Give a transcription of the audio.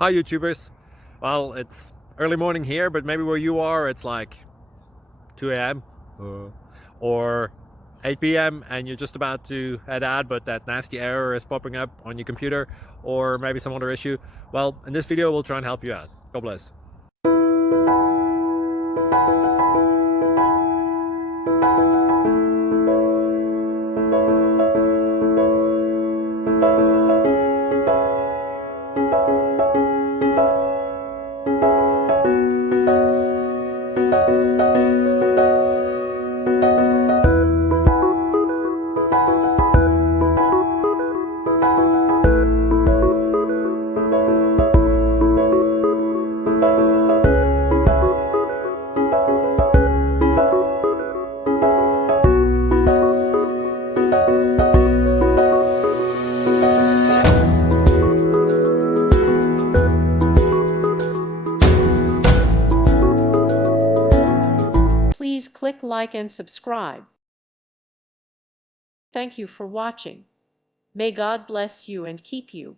Hi YouTubers. Well, it's early morning here, but maybe where you are it's like 2 a.m. or 8 p.m. and you're just about to head out, but that nasty error is popping up on your computer, or maybe some other issue. Well, in this video we'll try and help you out. God bless. Please click like and subscribe. Thank you for watching. May God bless you and keep you.